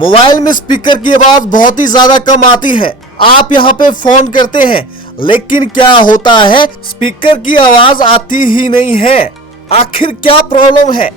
Mobile में speaker की आवाज बहुत ही ज्यादा कम आती है। आप यहाँ पे फोन करते हैं लेकिन क्या होता है, स्पीकर की आवाज आती ही नहीं है। आखिर क्या प्रॉब्लम है,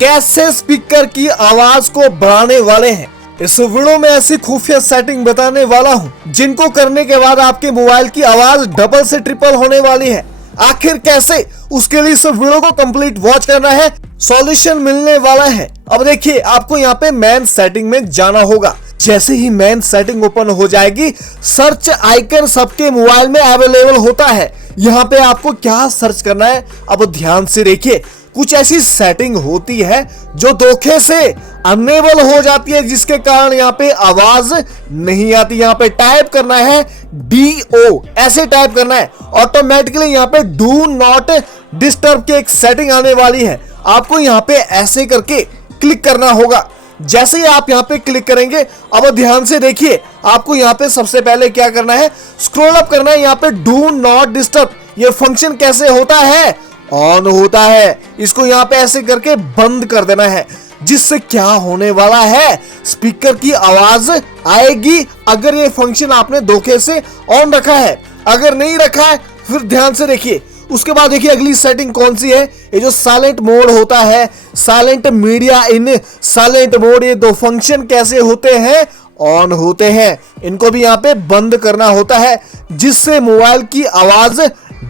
कैसे स्पीकर की आवाज को बढ़ाने वाले हैं, इस वीडियो में ऐसी खुफिया सेटिंग बताने वाला हूं जिनको करने के बाद आपके मोबाइल की आवाज डबल से ट्रिपल होने वाली है। आखिर कैसे, उसके लिए इस वीडियो को कंप्लीट वॉच करना है, सॉल्यूशन मिलने वाला है। अब देखिए, आपको यहाँ पे मेन सेटिंग में जाना होगा। जैसे ही मेन सेटिंग ओपन हो जाएगी, सर्च आइकन सबके मोबाइल में अवेलेबल होता है। यहाँ पे आपको क्या सर्च करना है, अब ध्यान से देखिए। कुछ ऐसी सेटिंग होती है जो धोखे से अनेबल हो जाती है, जिसके कारण यहाँ पे आवाज नहीं आती। यहाँ पे टाइप करना है DO, ऐसे टाइप करना है। ऑटोमेटिकली यहाँ पे डू नॉट डिस्टर्ब की एक सेटिंग आने वाली है। आपको यहाँ पे ऐसे करके क्लिक करना होगा। जैसे ही आप यहाँ पे क्लिक करेंगे, अब ध्यान से देखिए, आपको यहाँ पे सबसे पहले क्या करना है, स्क्रॉल अप करना है। यहाँ पे डू नॉट डिस्टर्ब ये फंक्शन कैसे होता है, ऑन होता है। इसको यहाँ पे ऐसे करके बंद कर देना है, जिससे क्या होने वाला है, स्पीकर की आवाज आएगी अगर ये फंक्शन आपने धोखे से ऑन रखा है। अगर नहीं रखा है फिर ध्यान से देखिए। उसके बाद देखिए अगली सेटिंग कौन सी है, ये जो साइलेंट मोड होता है, साइलेंट मीडिया इन साइलेंट मोड, ये दो फंक्शन कैसे होते हैं, ऑन होते हैं। इनको भी यहाँ पे बंद करना होता है, जिससे मोबाइल की आवाज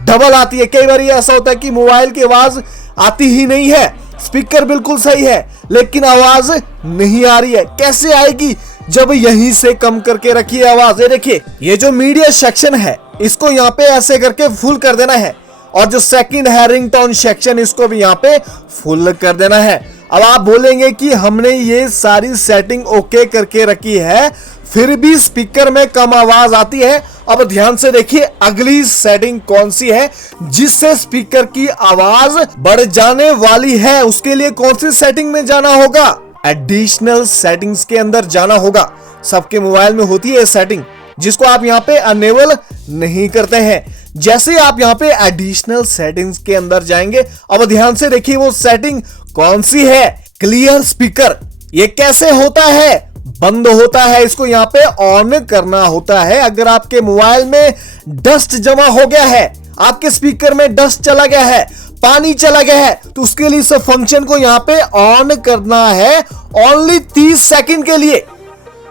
डबल आती है। कई बार ऐसा होता है कि मोबाइल की आवाज आती ही नहीं है, स्पीकर बिल्कुल सही है लेकिन आवाज नहीं आ रही है। कैसे आएगी, जब यहीं से कम करके रखिए आवाज। ये देखिए, ये जो मीडिया सेक्शन है इसको यहाँ पे ऐसे करके फुल कर देना है, और जो सेकंड है रिंगटोन सेक्शन, इसको भी यहाँ पे फुल कर देना है। अब आप बोलेंगे कि हमने ये सारी सेटिंग ओके करके रखी है, फिर भी स्पीकर में कम आवाज आती है। अब ध्यान से देखिए अगली सेटिंग कौन सी है जिससे स्पीकर की आवाज बढ़ जाने वाली है। उसके लिए कौन सी सेटिंग में जाना होगा, एडिशनल सेटिंग्स के अंदर जाना होगा। सबके मोबाइल में होती है सेटिंग, जिसको आप यहाँ पे अनेबल नहीं करते हैं। जैसे ही आप यहाँ पे एडिशनल सेटिंग्स के अंदर जाएंगे, अब ध्यान से देखिए वो सेटिंग कौन सी है, क्लियर स्पीकर। ये कैसे होता है, बंद होता है, इसको यहाँ पे ऑन करना होता है। अगर आपके मोबाइल में डस्ट जमा हो गया है, आपके स्पीकर में डस्ट चला गया है, पानी चला गया है, तो उसके लिए इस फंक्शन को यहाँ पे ऑन करना है ओनली 30 सेकंड के लिए।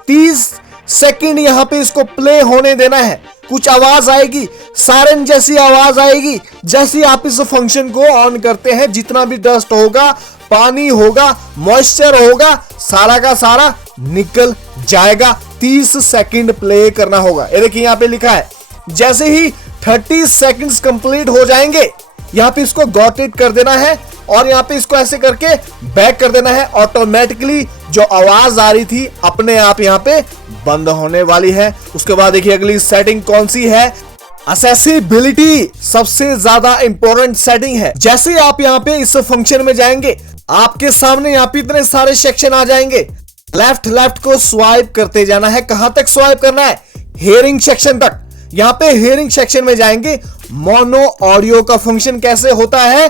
30 सेकंड यहाँ पे इसको प्ले होने देना है। कुछ आवाज आएगी, सायरन जैसी आवाज आएगी जैसे आप इस फंक्शन को ऑन करते हैं। जितना भी डस्ट होगा, पानी होगा, मॉइस्चर होगा, सारा का सारा निकल जाएगा। 30 सेकंड प्ले करना होगा। ये देखिए यहाँ पे लिखा है, जैसे ही 30 सेकंड्स कंप्लीट हो जाएंगे, यहाँ पे इसको गॉट इट कर देना है और यहाँ पे इसको ऐसे करके बैक कर देना है। ऑटोमेटिकली जो आवाज आ रही थी अपने आप यहाँ पे बंद होने वाली है। उसके बाद देखिए अगली सेटिंग कौन सी है, एक्सेसिबिलिटी सबसे ज्यादा इंपॉर्टेंट सेटिंग है। जैसे आप यहाँ पे इस फंक्शन में जाएंगे, आपके सामने यहाँ पे इतने सारे सेक्शन आ जाएंगे। लेफ्ट को स्वाइप करते जाना है। कहां तक स्वाइप करना है, हियरिंग सेक्शन तक। यहाँ पे हियरिंग सेक्शन में जाएंगे, मोनो ऑडियो का फंक्शन कैसे होता है,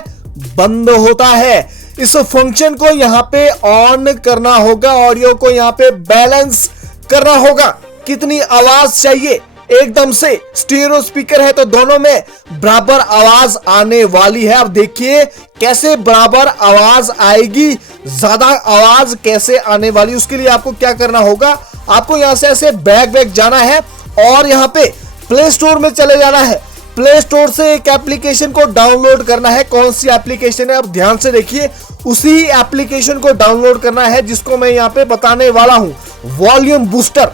बंद होता है। इस फंक्शन को यहाँ पे ऑन करना होगा, ऑडियो को यहाँ पे बैलेंस करना होगा। कितनी आवाज चाहिए, एकदम से स्टीरियो स्पीकर है तो दोनों में बराबर आवाज आने वाली है। अब देखिए कैसे बराबर आवाज आएगी, ज्यादा आवाज कैसे आने वाली। उसके लिए आपको क्या करना होगा, आपको यहां से ऐसे बैक जाना है और यहाँ पे प्ले स्टोर में चले जाना है। प्ले स्टोर से एक एप्लीकेशन को डाउनलोड करना है। कौन सी एप्लीकेशन है, अब ध्यान से देखिए, उसी एप्लीकेशन को डाउनलोड करना है जिसको मैं यहाँ पे बताने वाला हूँ, वॉल्यूम बूस्टर।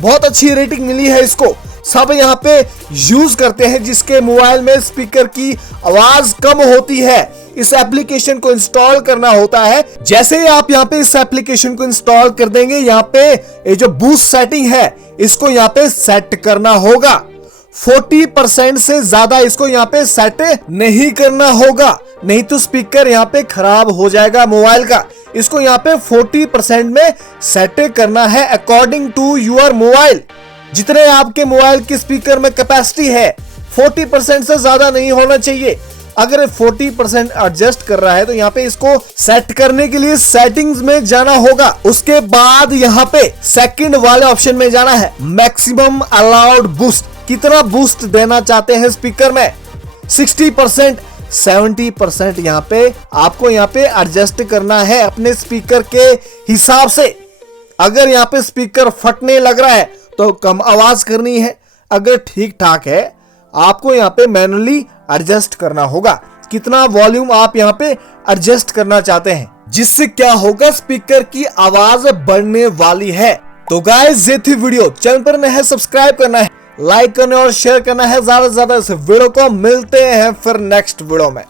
बहुत अच्छी रेटिंग मिली है इसको, सब यहाँ पे यूज करते हैं जिसके मोबाइल में स्पीकर की आवाज कम होती है। इस एप्लीकेशन को इंस्टॉल करना होता है। जैसे ही आप यहाँ पे इस एप्लीकेशन को इंस्टॉल कर देंगे, यहाँ पे ये जो बूस्ट सेटिंग है इसको यहाँ पे सेट करना होगा। 40% से ज्यादा इसको यहाँ पे सेट नहीं करना होगा, नहीं तो स्पीकर यहाँ पे खराब हो जाएगा मोबाइल का। इसको यहाँ पे 40% में सेट करना है अकॉर्डिंग टू योर मोबाइल। जितने आपके मोबाइल के स्पीकर में कैपेसिटी है 40% से ज्यादा नहीं होना चाहिए। अगर 40% एडजस्ट कर रहा है तो यहाँ पे इसको सेट करने के लिए सेटिंग्स में जाना होगा। उसके बाद यहाँ पे सेकंड वाले ऑप्शन में जाना है, मैक्सिमम अलाउड बूस्ट। कितना बूस्ट देना चाहते हैं स्पीकर में, 60%, 70% यहाँ पे आपको यहाँ पे एडजस्ट करना है अपने स्पीकर के हिसाब से। अगर यहाँ पे स्पीकर फटने लग रहा है तो कम आवाज करनी है, अगर ठीक ठाक है आपको यहाँ पे मैनुअली एडजस्ट करना होगा कितना वॉल्यूम आप यहाँ पे एडजस्ट करना चाहते हैं, जिससे क्या होगा स्पीकर की आवाज बढ़ने वाली है। तो गाइस ये थी वीडियो, चैनल पर नए हैं सब्सक्राइब करना है, लाइक करना और शेयर करना है ज्यादा से ज्यादा इस वीडियो को। मिलते हैं फिर नेक्स्ट वीडियो में।